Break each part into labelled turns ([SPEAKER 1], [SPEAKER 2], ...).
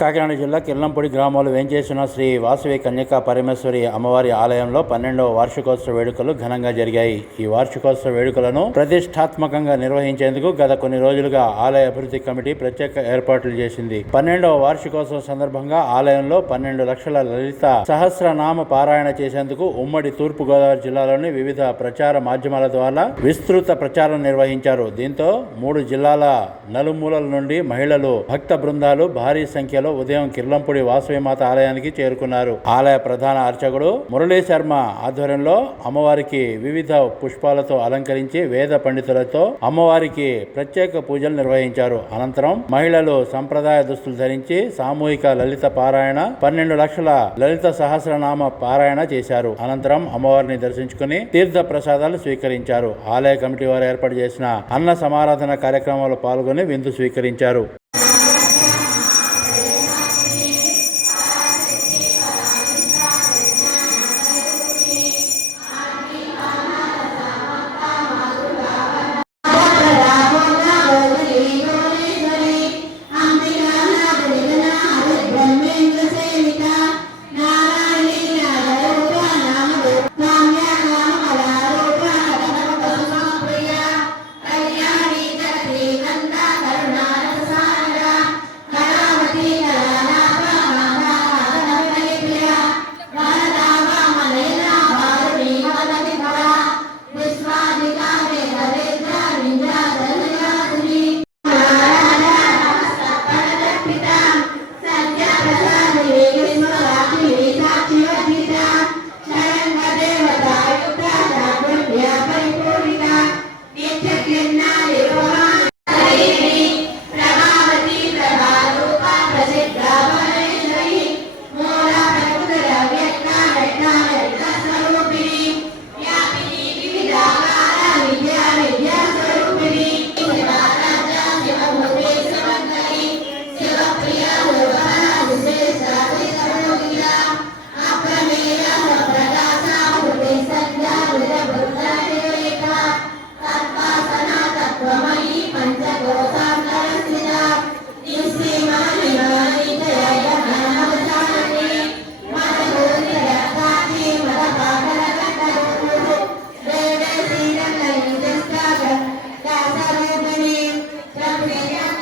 [SPEAKER 1] కాకినాడ జిల్లా కిర్లంపొడి గ్రామంలో వేంచేసిన శ్రీ వాసవి కన్యకా పరమేశ్వరి అమ్మవారి ఆలయంలో పన్నెండవ వార్షికోత్సవ వేడుకలు ఘనంగా జరిగాయి. ఈ వార్షికోత్సవ వేడుకలను ప్రతిష్టాత్మకంగా నిర్వహించేందుకు గత కొన్ని రోజులుగా ఆలయ అభివృద్ధి కమిటీ ప్రత్యేక ఏర్పాట్లు చేసింది. పన్నెండవ వార్షికోత్సవం సందర్భంగా ఆలయంలో పన్నెండు లక్షల లలిత సహస్రనామ పారాయణ చేసేందుకు ఉమ్మడి తూర్పుగోదావరి జిల్లాలోని వివిధ ప్రచార మాధ్యమాల ద్వారా విస్తృత ప్రచారం నిర్వహించారు. దీంతో మూడు జిల్లాల నలుమూలల నుండి మహిళలు భక్త బృందాలు భారీ సంఖ్యలో ఉదయం కిర్లంపూడి వాసవిమాత ఆలయానికి చేరుకున్నారు. ఆలయ ప్రధాన అర్చకుడు మురళీ శర్మ ఆధ్వర్యంలో అమ్మవారికి వివిధ పుష్పాలతో అలంకరించి వేద పండితులతో అమ్మవారికి ప్రత్యేక పూజలు నిర్వహించారు. అనంతరం మహిళలు సంప్రదాయ దుస్తులు ధరించి సామూహిక లలిత పారాయణ పన్నెండు లక్షల లలిత సహస్రనామ పారాయణ చేశారు. అనంతరం అమ్మవారిని దర్శించుకుని తీర్థ ప్రసాదాలు స్వీకరించారు. ఆలయ కమిటీ వారు ఏర్పాటు చేసిన అన్న సమారాధన కార్యక్రమంలో పాల్గొని విందు స్వీకరించారు.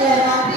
[SPEAKER 2] Yeah.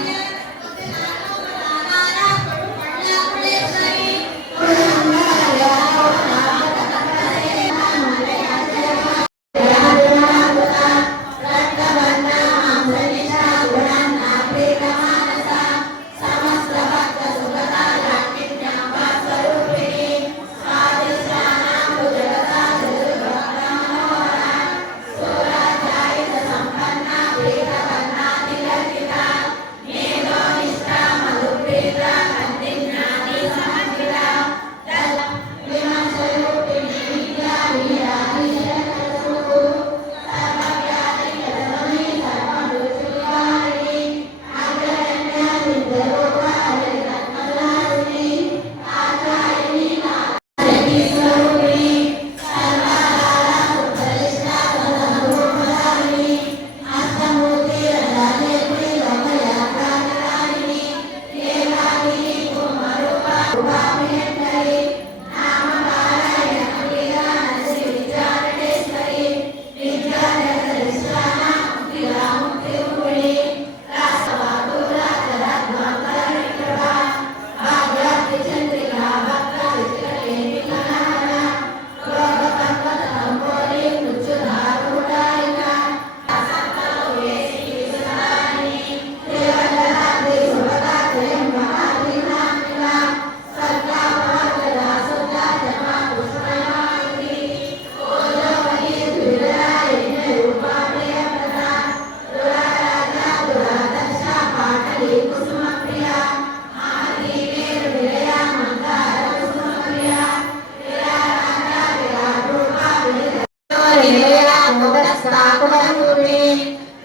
[SPEAKER 2] സ്വരൂപിണി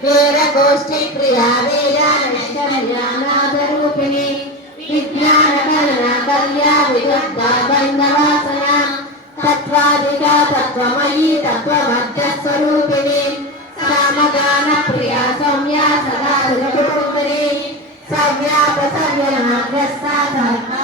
[SPEAKER 2] ഘോരഗോഷ്ഠി ക്രിയാവേരാണൂപിണി വിജ്ഞാനകരണ കല്യാവിദാബന്ധവാസന തത്വാധിക തത്വമയി തത്വമധ്യസ്വരൂപിണി സാമഗാന പ്രിയ സൗമ്യ സദാ
[SPEAKER 1] സവ്യാപസവ്യമാഗ്രസ്ത ധർമ്മ